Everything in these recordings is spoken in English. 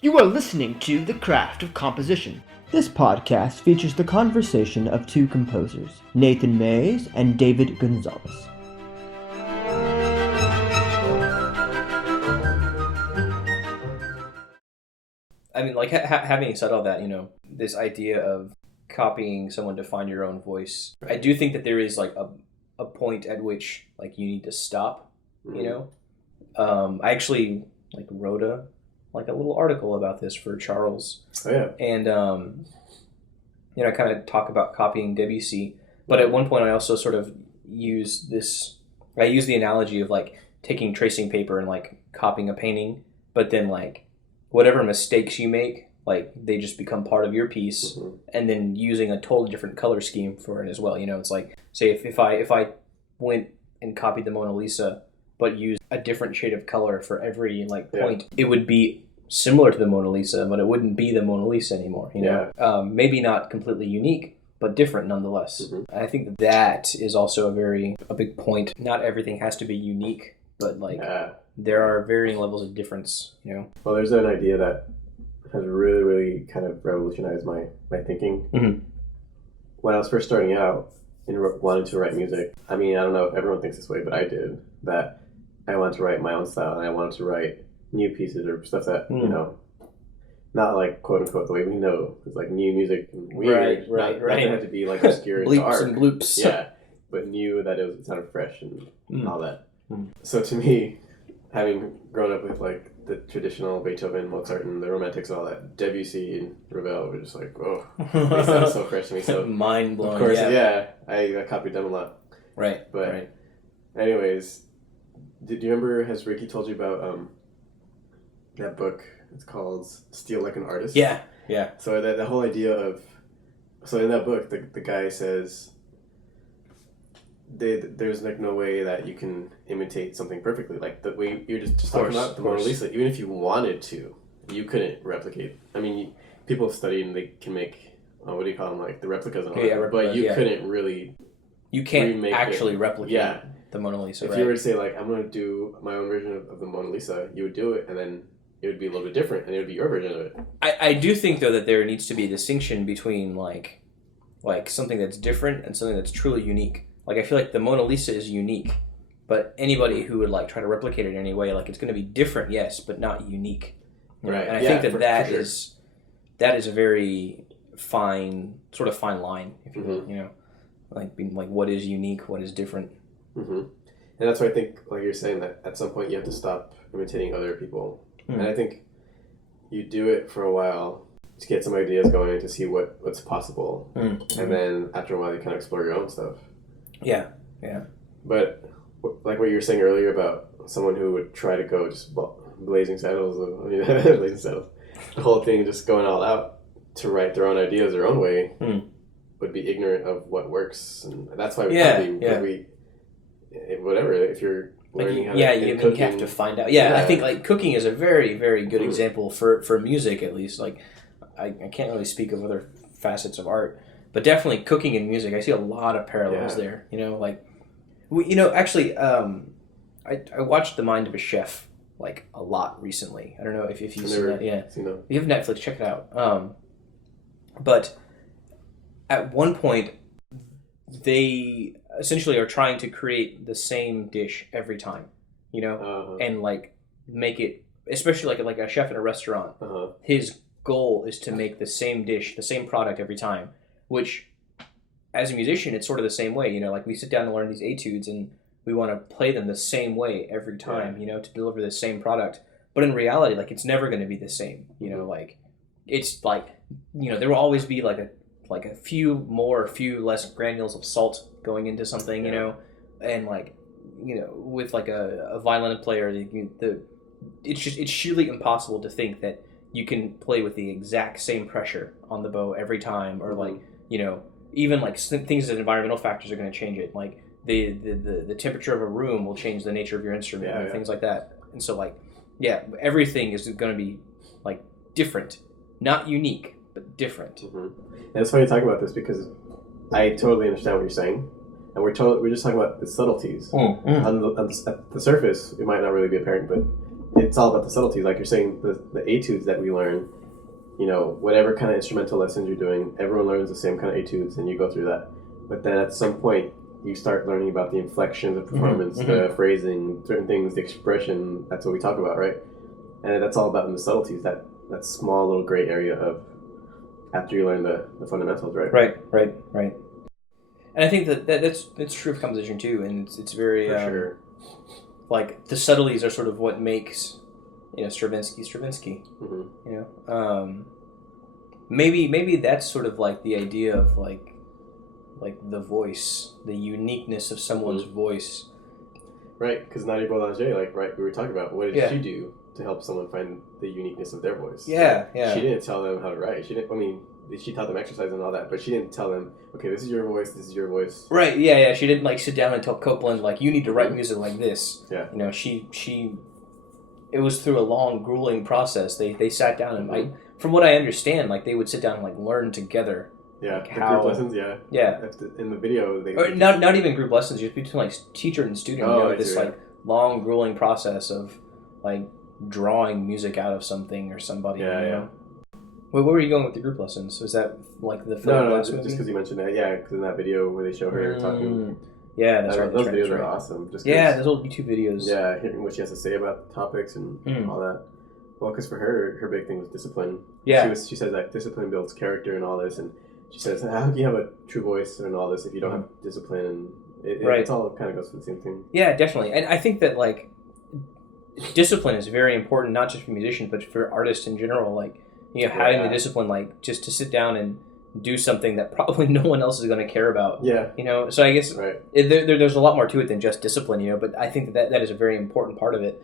You are listening to The Craft of Composition. This podcast features the conversation of two composers, Nathan Mays and David Gonzales. I mean, like, having said all that, this idea of copying someone to find your own voice, I do think that there is, like, a point at which, like, you need to stop, I actually, like, wrote a little article about this for Charles. Oh, yeah. And, I kind of talk about copying Debussy, but at one point I also sort of use the analogy of, like, taking tracing paper and, like, copying a painting, but then, like, whatever mistakes you make, like, they just become part of your piece, and then using a totally different color scheme for it as well. It's like, say, if I went and copied the Mona Lisa, but used a different shade of color for every, like, point, it would be similar to the Mona Lisa, but it wouldn't be the Mona Lisa anymore, maybe not completely unique, but different nonetheless. I think that is also a big point. Not everything has to be unique, but, like, there are varying levels of difference, Well, there's an idea that has really, really kind of revolutionized my thinking. Mm-hmm. When I was first starting out and wanted to write music, I mean, I don't know if everyone thinks this way, but I did, that I wanted to write my own style, and I wanted to write new pieces or stuff that, not like, quote unquote, the way we know, it's like new music and weird. Right. Not have to be like obscure and dark. Bleeps and bloops. Yeah, but new that it sounded fresh and all that. So to me, having grown up with, like, the traditional Beethoven, Mozart, and the Romantics and all that, Debussy and Ravel were just like, oh, they sound so fresh to me. So mind blowing. Of course, I copied them a lot. Right. But anyways, do you remember, has Ricky told you about that book? It's called Steal Like an Artist. Yeah. So the whole idea of, so in that book, the guy says, there's, like, no way that you can imitate something perfectly. Like, the way you're just talking about the Mona Lisa, even if you wanted to, you couldn't replicate. I mean, people have studied and they can make, what do you call them, like, the replicas and all that, but you couldn't really. You can't actually replicate the Mona Lisa. If you were to say, like, I'm going to do my own version of the Mona Lisa, you would do it, and then it would be a little bit different, and it would be your version of it. I do think, though, that there needs to be a distinction between, like something that's different and something that's truly unique. Like, I feel like the Mona Lisa is unique, but anybody who would, like, try to replicate it in any way, like, it's going to be different, yes, but not unique. Right. And I think that is a very fine line, if you will, like, being, like, what is unique, what is different. And that's why I think, like you're saying, that at some point you have to stop imitating other people. And I think you do it for a while to get some ideas going, to see what's possible. And then after a while you kind of explore your own stuff. Yeah. But like what you were saying earlier about someone who would try to go just blazing saddles, the whole thing just going all out to write their own ideas their own way, would be ignorant of what works. And that's why whatever, if you're learning how to you have to find out. I think, like, cooking is a very, very good example for music, at least. Like, I can't really speak of other facets of art, but definitely cooking and music, I see a lot of parallels there. Actually, I watched The Mind of a Chef, like, a lot recently. I don't know if you've seen that. Yeah, if you have Netflix, check it out. But at one point, they essentially are trying to create the same dish every time, and, like, make it, especially like a chef in a restaurant. His goal is to make the same dish, the same product every time. Which, as a musician, it's sort of the same way, like, we sit down and learn these etudes and we want to play them the same way every time, to deliver the same product. But in reality, like, it's never going to be the same, like, it's like, there will always be like a few more, a few less granules of salt going into something, and, like, with, like, a violin player, it's sheerly impossible to think that you can play with the exact same pressure on the bow every time, or, like, even, like, things that environmental factors are going to change it. Like, the temperature of a room will change the nature of your instrument, and things like that. And so, like, everything is going to be, like, different. Not unique, but different. And it's funny to talk about this because I totally understand what you're saying. And we're just talking about the subtleties. On the surface, it might not really be apparent, but it's all about the subtleties. Like you're saying, the etudes that we learn, whatever kind of instrumental lessons you're doing, everyone learns the same kind of etudes, and you go through that. But then at some point, you start learning about the inflections of performance, the phrasing, certain things, the expression. That's what we talk about, right? And that's all about in the subtleties, that small little gray area of after you learn the fundamentals, right? Right. And I think that's true of composition too, and it's very For sure. Like the subtleties are sort of what makes Stravinsky. Maybe that's sort of like the idea of like the voice, the uniqueness of someone's voice. Right, because Nadia Boulanger, we were talking about, what did she do to help someone find the uniqueness of their voice? Yeah. She didn't tell them how to write. She taught them exercise and all that, but she didn't tell them, okay, this is your voice, this is your voice. Right, yeah. She didn't sit down and tell Copeland, you need to write music like this. Yeah. She it was through a long, grueling process. They sat down and, from what I understand, they would sit down and learn together. Yeah, group lessons, yeah. Yeah. In the video, or not even group lessons, just between teacher and student. This long, grueling process of drawing music out of something or somebody. Yeah. Wait, where were you going with the group lessons? Was that the film? No, just because you mentioned that. Yeah, because in that video where they show her talking. Yeah, that's right. Those videos are awesome. Those old YouTube videos. Yeah, hearing what she has to say about the topics and all that. Well, because for her big thing was discipline. Yeah. She says that discipline builds character and all this, and she says, how can you have a true voice and all this if you don't have discipline? And it all kind of goes for the same thing. Yeah, definitely. And I think that, discipline is very important, not just for musicians, but for artists in general. Having the discipline, just to sit down and do something that probably no one else is going to care about. Yeah. So I guess there's a lot more to it than just discipline, but I think that is a very important part of it.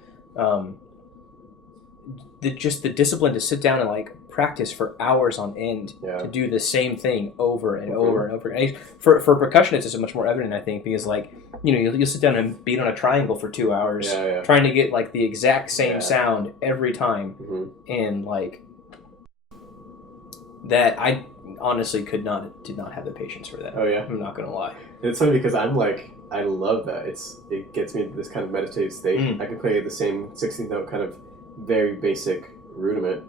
Just the discipline to sit down and practice for hours on end to do the same thing over and over and over. And for percussionists, it's much more evident, I think, because you'll sit down and beat on a triangle for 2 hours, trying to get the exact same sound every time, and that I honestly did not have the patience for that. Oh yeah, I'm not gonna lie. It's funny because I'm I love that. It gets me into this kind of meditative state. I can play the same 16th note kind of very basic rudiment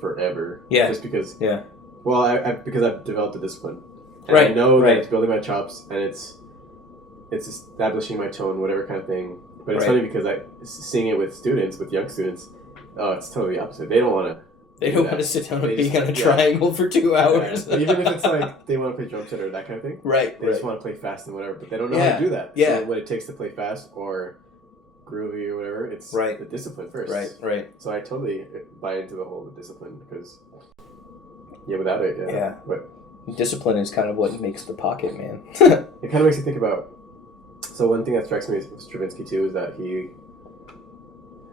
forever. Yeah. Just because. Yeah. Well, because I've developed a discipline. And right. I know that it's building my chops and it's establishing my tone, whatever kind of thing. But it's funny because seeing it with young students, it's totally opposite. They don't want to. They don't want to sit down and be on a triangle for 2 hours. Yeah. Even if it's they want to play drum set or that kind of thing. Right. They just want to play fast and whatever, but they don't know how to do that. Yeah. So what it takes to play fast or groovy or whatever, it's the discipline first. Right. So I totally buy into the whole discipline because, without it, But discipline is kind of what makes the pocket, man. It kind of makes you think about. So one thing that strikes me with Stravinsky too is that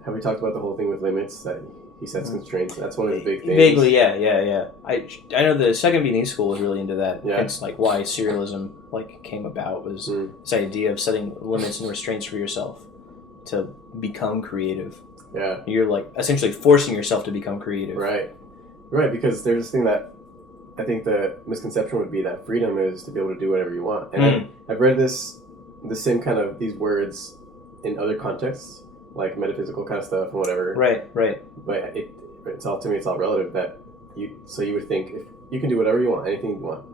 have we talked about the whole thing with limits that he sets constraints? That's one of the big things. Vaguely, yeah. I know the Second Viennese school was really into that. Yeah. It's why serialism came about was this idea of setting limits and restraints for yourself to become creative. Yeah. You're essentially forcing yourself to become creative. Right, because there's this thing that I think the misconception would be that freedom is to be able to do whatever you want. And I've read the same kind of these words in other contexts, like metaphysical kind of stuff and whatever. Right. But it's all relative. That you would think if you can do whatever you want, anything you want,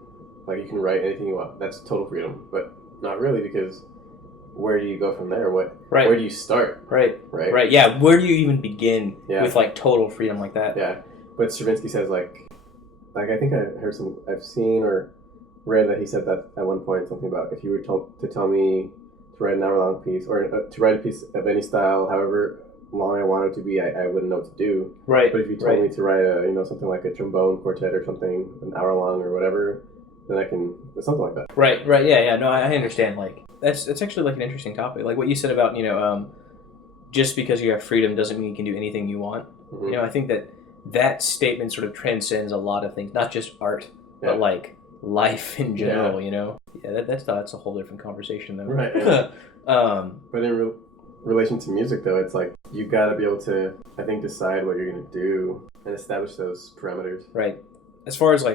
you can write anything you want. That's total freedom, but not really, because where do you go from there? Where do you start? Right. Yeah. Where do you even begin with total freedom like that? Yeah. But Stravinsky says I think I've seen or read that he said that at one point, something about if you were to tell me to write an hour-long piece or to write a piece of any style, however long I want it to be, I wouldn't know what to do. Right. But if you told me to write something like a trombone quartet or something, an hour-long or whatever, then I can, something like that. Right. Yeah. No, I understand. That's actually an interesting topic. What you said about just because you have freedom doesn't mean you can do anything you want. Mm-hmm. I think that statement sort of transcends a lot of things, not just art, but life in general. Yeah, that's a whole different conversation though. Right. Yeah. But in relation to music though, it's you got to be able to, I think, decide what you're going to do and establish those parameters. Right. As far as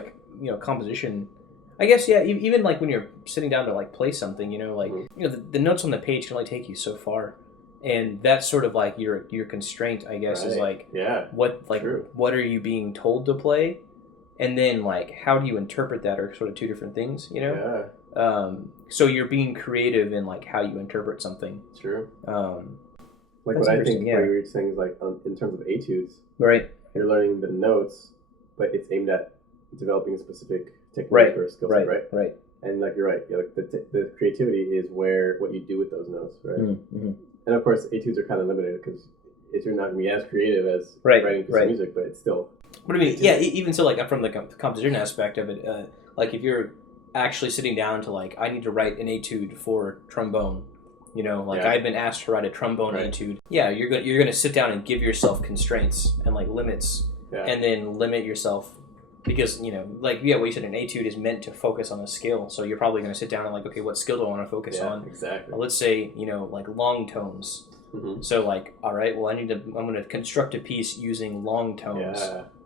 composition, I guess even when you're sitting down to play something, the notes on the page can only take you so far, And that's sort of like your constraint, I guess, is like what are you being told to play, and then like how do you interpret that are sort of two different things, you know. So you're being creative in like how you interpret something. True. Like what I think what you're saying is like in terms of etudes, right? You're learning the notes, but it's aimed at developing a specific technique or skill set, right? And like you're right, like the creativity is what you do with those notes, right? Mm-hmm. And of course, etudes are kind of limited because you're not going to be as creative as writing music, but it's still. What I mean, even so, like from the composition aspect of it, like if you're actually sitting down to like, I need to write an etude for trombone. You know, like I've been asked to write a trombone etude. Yeah, you're going to sit down and give yourself constraints and like limits, and then limit yourself because you know, like what you said, an etude is meant to focus on a skill. So you're probably going to sit down and like, okay, what skill do I want to focus on? Exactly. Well, let's say like long tones. Mm-hmm. So like, all right, well, I'm going to construct a piece using long tones,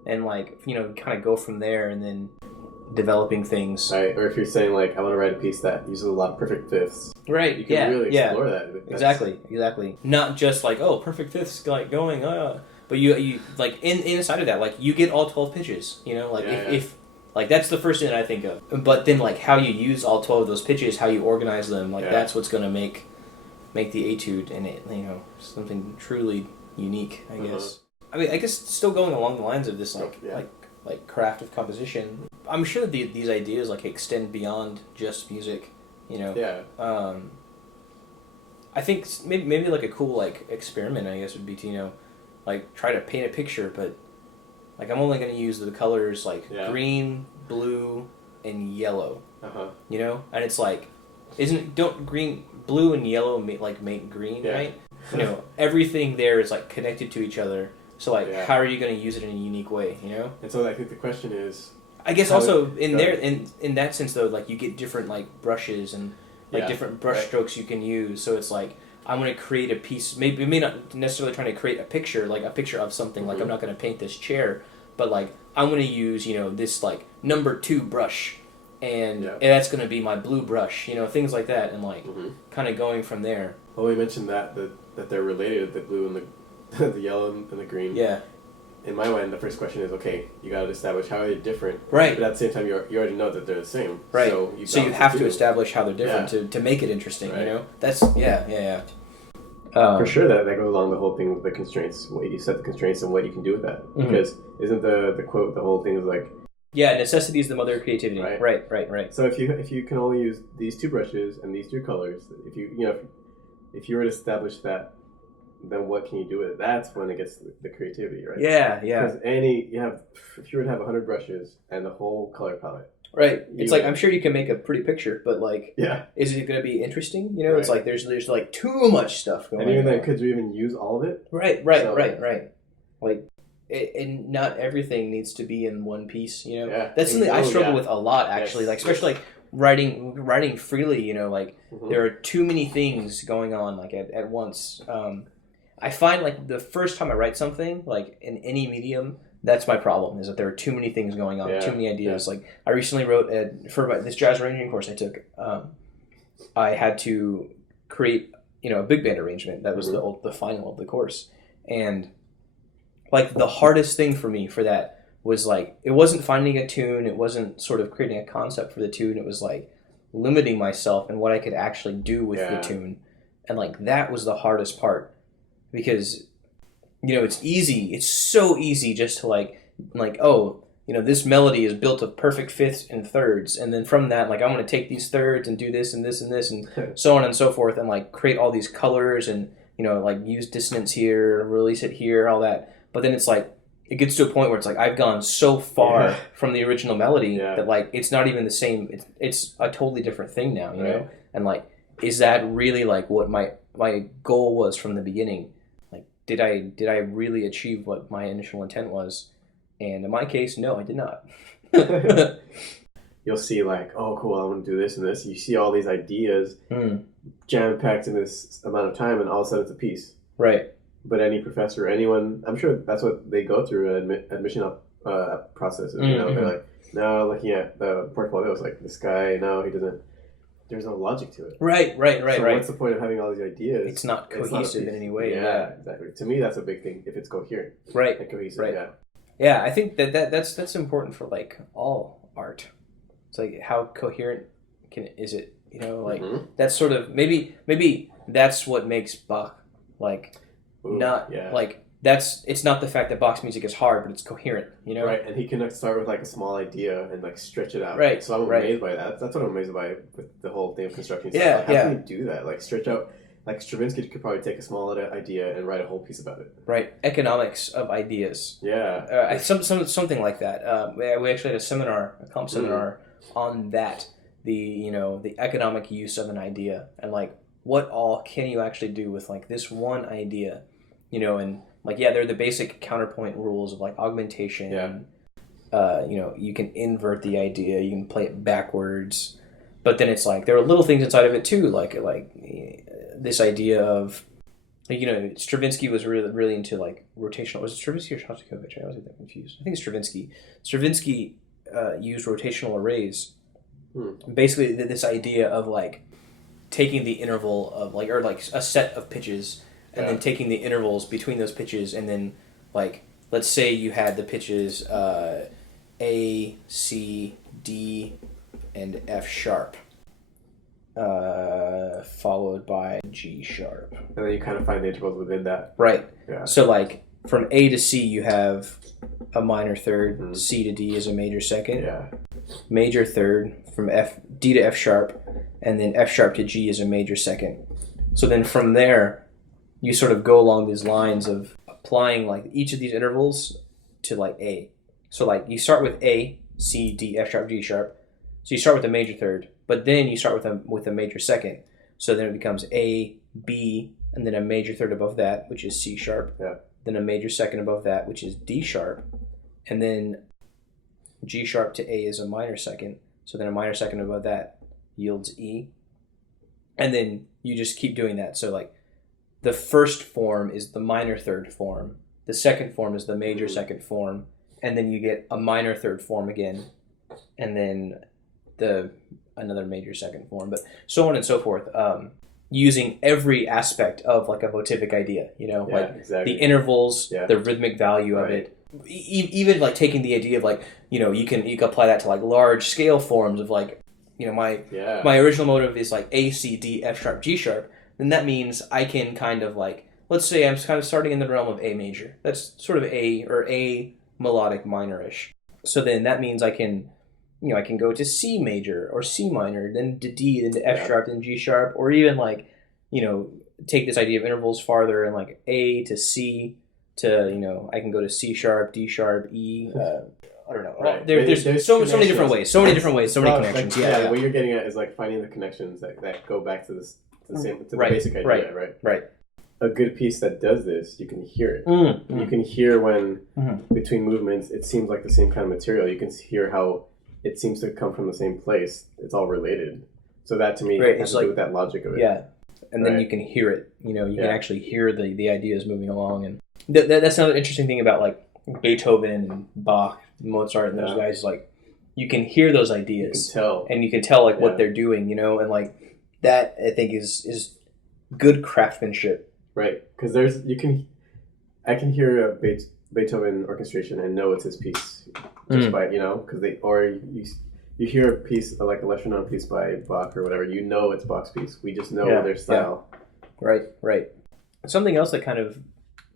and like kind of go from there, and then developing things. Right, or if you're saying like I want to write a piece that uses a lot of perfect fifths. Right. You can really explore that. Exactly. Not just like perfect fifths like going but you like inside of that like you get all 12 pitches. You know, like if like that's the first thing that I think of. But then like how you use all 12 of those pitches, how you organize them, like that's what's going to make the etude and it something truly unique. I guess. I mean, I guess still going along the lines of this like craft of composition. I'm sure that these ideas like extend beyond just music, you know. Yeah. I think maybe like a cool like experiment, I guess, would be to like try to paint a picture, but like I'm only going to use the colors like green, blue, and yellow. You know, and it's like, blue and yellow make green, right? You know, everything there is like connected to each other. So like, how are you going to use it in a unique way? You know. And so I think the question is. I guess also in that sense though, like you get different like brushes and like different brush strokes you can use. So it's like I'm going to create a piece. Maybe not necessarily trying to create a picture of something. Like I'm not going to paint this chair, but like I'm going to use this like number 2 brush, and that's going to be my blue brush. Things like that, and like kind of going from there. Well, we mentioned that they're related, the blue and the yellow and the green. Yeah. In my mind, the first question is, okay, you got to establish how are they different. Right. But at the same time, you already know that they're the same. Right. So you have to establish how they're different to make it interesting, right. That's, yeah. For sure, that goes along the whole thing with the constraints, what you set the constraints and what you can do with that. Mm-hmm. Because isn't the quote, the whole thing is like... Yeah, necessity is the mother of creativity. Right. So if you can only use these 2 brushes and these 2 colors, if you were to establish that, then what can you do with it? That's when it gets the creativity, right? Yeah. Because if you were to have 100 brushes and the whole color palette, right? It's like I'm sure you can make a pretty picture, but like, is it going to be interesting? Right. It's like there's like too much stuff going on. And even then, could you even use all of it? Right. Like, and not everything needs to be in one piece. That's something I struggle with a lot, actually. Like especially like writing freely. Like there are too many things going on like at once. I find like the first time I write something, like in any medium, that's my problem, is that there are too many things going on, too many ideas. Like I recently wrote for this jazz arranging course I took, I had to create, a big band arrangement. That was the final of the course. And like the hardest thing for me for that was like, it wasn't finding a tune, it wasn't sort of creating a concept for the tune, it was like limiting myself and what I could actually do with the tune. And like that was the hardest part. Because, it's so easy just to like, this melody is built of perfect fifths and thirds. And then from that, like, I'm going to take these thirds and do this and this and this and so on and so forth and like create all these colors and, like use dissonance here, release it here, all that. But then it's like, it gets to a point where it's like, I've gone so far from the original melody that like, it's not even the same. It's a totally different thing now, you know? And like, is that really like what my goal was from the beginning? Did I really achieve what my initial intent was? And in my case, no, I did not. You'll see like, oh, cool, I want to do this and this. You see all these ideas jam-packed in this amount of time, and all of a sudden it's a piece. Right. But any professor, anyone, I'm sure that's what they go through admission processes. They're like, no, looking at the portfolio, it's like, this guy, no, he doesn't. there's no logic to it. Right. So what's the point of having all these ideas? It's not cohesive in any way. Yeah, exactly. To me, that's a big thing. If it's coherent, right, and cohesive, right. Yeah, I think that's important for like all art. It's like how coherent is it? You know, like that's sort of maybe that's what makes Bach like like. It's not the fact that Bach's music is hard, but it's coherent, you know? Right, and he can start with like a small idea and like stretch it out. Right. So I'm amazed by that. That's what I'm amazed by with the whole thing of constructing stuff. Yeah, like, how can you do that? Like stretch out, like Stravinsky could probably take a small idea and write a whole piece about it. Right, economics of ideas. Yeah. Something like that. We actually had a comp seminar on that. The economic use of an idea and like what all can you actually do with like this one idea, you know, and like, they're the basic counterpoint rules of like augmentation. Yeah. You can invert the idea, you can play it backwards, but then it's like there are little things inside of it too, like this idea of, you know, Stravinsky was really into like rotational. Was it Stravinsky or Shostakovich? I always get that confused. I think it's Stravinsky. Stravinsky used rotational arrays. Basically, this idea of like taking the interval of like or like a set of pitches. And then taking the intervals between those pitches, and then, like, let's say you had the pitches A, C, D, and F sharp, followed by G sharp. And then you kind of find the intervals within that. Right. Yeah. So, like, from A to C, you have a minor third. C to D is a major second. Yeah. Major third from D to F sharp, and then F sharp to G is a major second. So then from there, you sort of go along these lines of applying like each of these intervals to like A. So like you start with A, C, D, F sharp, G sharp. So you start with a major third, but then you start with a major second. So then it becomes A, B, and then a major third above that, which is C sharp. Yeah. Then a major second above that, which is D sharp. And then G sharp to A is a minor second. So then a minor second above that yields E. And then you just keep doing that. So like the first form is the minor third form. The second form is the major second form. And then you get a minor third form again. And then another major second form. But so on and so forth. Using every aspect of like a motivic idea. You know, like exactly. The intervals, the rhythmic value of it. Even like taking the idea of like, you know, you can apply that to like large scale forms of like, you know, my original motive is like A, C, D, F sharp, G sharp. Then that means I can kind of like, let's say I'm kind of starting in the realm of A major. That's sort of A melodic minorish. So then that means I can go to C major or C minor, then to D, then to F sharp, then G sharp, or even like, you know, take this idea of intervals farther and like A to C to, you know, I can go to C sharp, D sharp, E. I don't know. Right. There's so many different ways. So many connections. Like, what you're getting at is like finding the connections that go back to this. The basic idea, right? A good piece that does this, you can hear it. You can hear when, between movements, it seems like the same kind of material. You can hear how it seems to come from the same place. It's all related. So that, to me, has to do with that logic of it. Yeah, and then you can hear it. You know, you can actually hear the ideas moving along. And that's another interesting thing about, like, Beethoven and Bach, Mozart, and those guys. Like, you can hear those ideas. You can tell. And you can tell, like, what they're doing, you know, and, like, that, I think, is good craftsmanship. Right, because I can hear a Beethoven orchestration and know it's his piece just by, you know, because you hear a piece, like a lesser known piece by Bach or whatever, you know it's Bach's piece. We just know their style. Yeah. Right. Something else that kind of,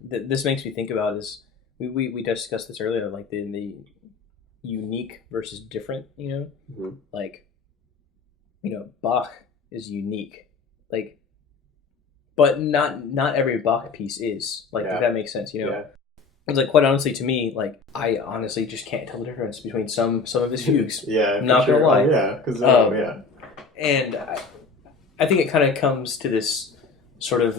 this makes me think about is, we discussed this earlier, like the unique versus different, you know? Like, you know, Bach is unique, like, but not every Bach piece is like. If that makes sense, you know. It's like, quite honestly, to me, like, I honestly just can't tell the difference between some of his fugues. I'm not gonna lie. And I think it kind of comes to this sort of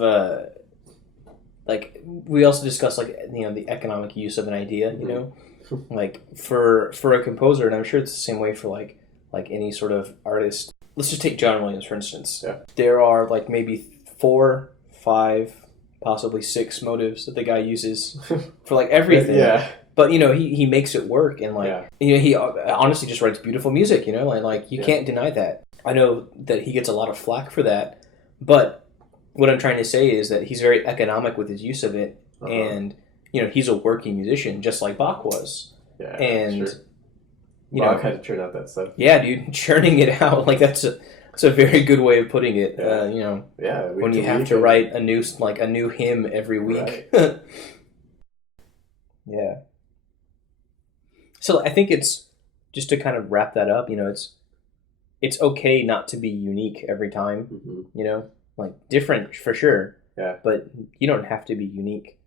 like, we also discussed, like, you know, the economic use of an idea, you know, like for a composer, and I'm sure it's the same way for like any sort of artist. Let's just take John Williams, for instance. There are like maybe 4, 5, possibly 6 motives that the guy uses for like everything. But, he makes it work, and, he honestly just writes beautiful music, and, you can't deny that. I know that he gets a lot of flack for that, but what I'm trying to say is that he's very economic with his use of it, and, he's a working musician, just like Bach was. Yeah, and, sure. Bach had to churn out that stuff. Yeah, dude, churning it out, that's a very good way of putting it, when you have to write a new hymn every week. Right. Yeah. So I think it's, just to kind of wrap that up, it's okay not to be unique every time, different for sure, but you don't have to be unique.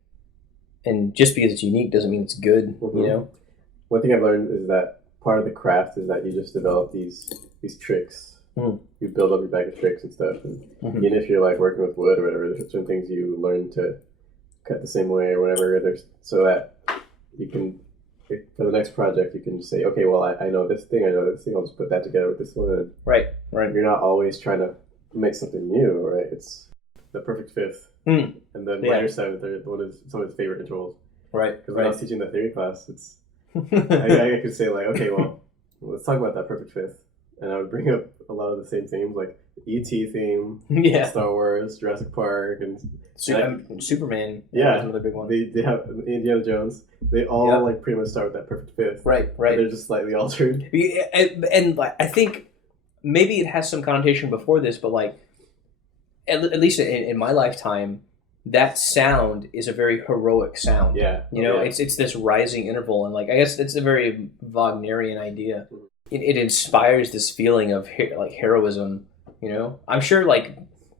And just because it's unique doesn't mean it's good, One thing I've learned is that part of the craft is that you just develop these tricks. You build up your bag of tricks and stuff. And even if you're working with wood or whatever, there's certain things you learn to cut the same way or whatever, so that you can, for the next project, you can just say, okay, well, I know this thing, I'll just put that together with this one. Right. You're not always trying to make something new, right? It's the perfect fifth. And then minor seventh, one is some of his favorite intervals. Right. Because when I was teaching the theory class, it's I could say okay, well, let's talk about that perfect fifth. And I would bring up a lot of the same themes, like the E.T. theme, Star Wars, Jurassic Park, and Superman. Yeah, another big one. They have Indiana Jones. They all pretty much start with that perfect fifth. Right. They're just slightly altered. And I think maybe it has some connotation before this, but at least in my lifetime, that sound is a very heroic sound. Yeah. It's this rising interval, and I guess it's a very Wagnerian idea. It inspires this feeling of heroism, I'm sure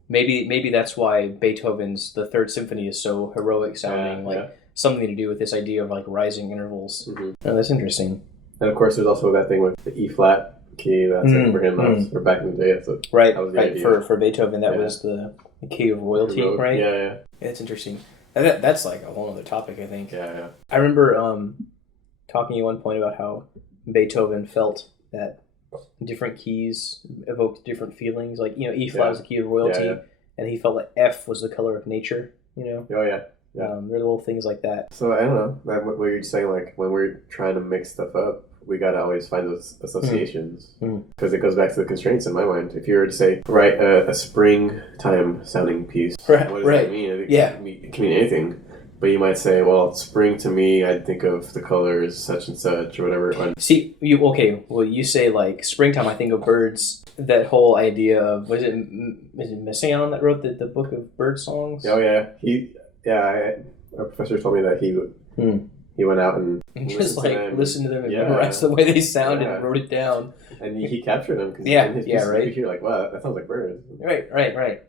maybe that's why Beethoven's The Third Symphony is so heroic sounding, something to do with this idea of rising intervals. Oh, that's interesting. And of course there's also that thing with the E flat key, that's for him, or back in the day, so right, that was right. For Beethoven that was the key of royalty, right? Yeah. It's interesting. That's a whole other topic, I think. Yeah. I remember talking at one point about how Beethoven felt that different keys evoked different feelings. E flat was the key of royalty, and he felt like F was the color of nature. Oh yeah. There are little things like that. So I don't know. What you're saying, when we're trying to mix stuff up, we gotta always find those associations because it goes back to the constraints in my mind. If you were to say write a springtime sounding piece, what does that mean? It can mean anything. But you might say, well, spring to me, I'd think of the colors such and such or whatever. See, you say springtime, I think of birds. That whole idea of, is it Messiaen that wrote the book of bird songs? Oh yeah, our professor told me that he went out and just listened to them and memorized the way they sounded and wrote it down. And he captured them because right. You're wow, that sounds like birds. Right.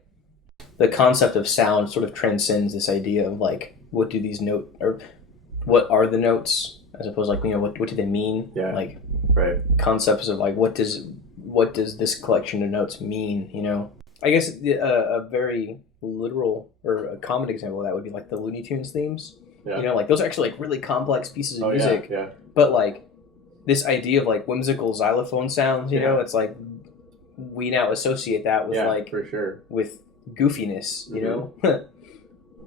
The concept of sound sort of transcends this idea of what do these notes, or what are the notes, as opposed to what do they mean? Yeah. Right. Concepts of what does this collection of notes mean? I guess a very literal or a common example of that would be the Looney Tunes themes. Yeah. Those are actually really complex pieces of music. Yeah. But this idea of whimsical xylophone sounds, it's we now associate that with for sure, with goofiness,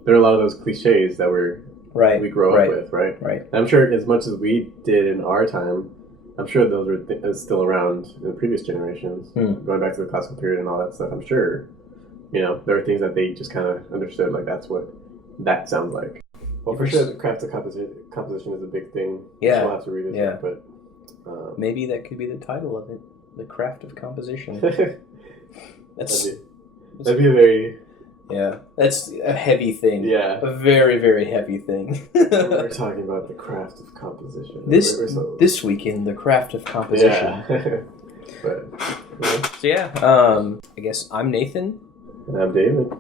There are a lot of those cliches that we grow up with, right? Right. And I'm sure as much as we did in our time, I'm sure those are still around in the previous generations, going back to the classical period and all that stuff. I'm sure, there are things that they just kind of understood, that's what that sounds like. Well, for sure, the craft of composition is a big thing. Yeah. We'll have to revisit it, but maybe that could be the title of it, The Craft of Composition. That'd be a very... Yeah, that's a heavy thing. Yeah. A very, very heavy thing. We're talking about the craft of composition. This week in The Craft of Composition. Yeah. So I guess I'm Nathan. And I'm David.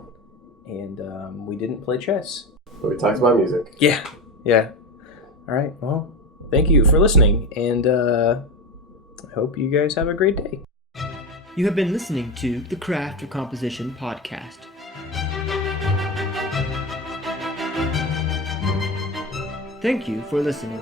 And we didn't play chess. But we talked about music. Yeah. All right, well, thank you for listening, and I hope you guys have a great day. You have been listening to the Craft of Composition podcast. Thank you for listening.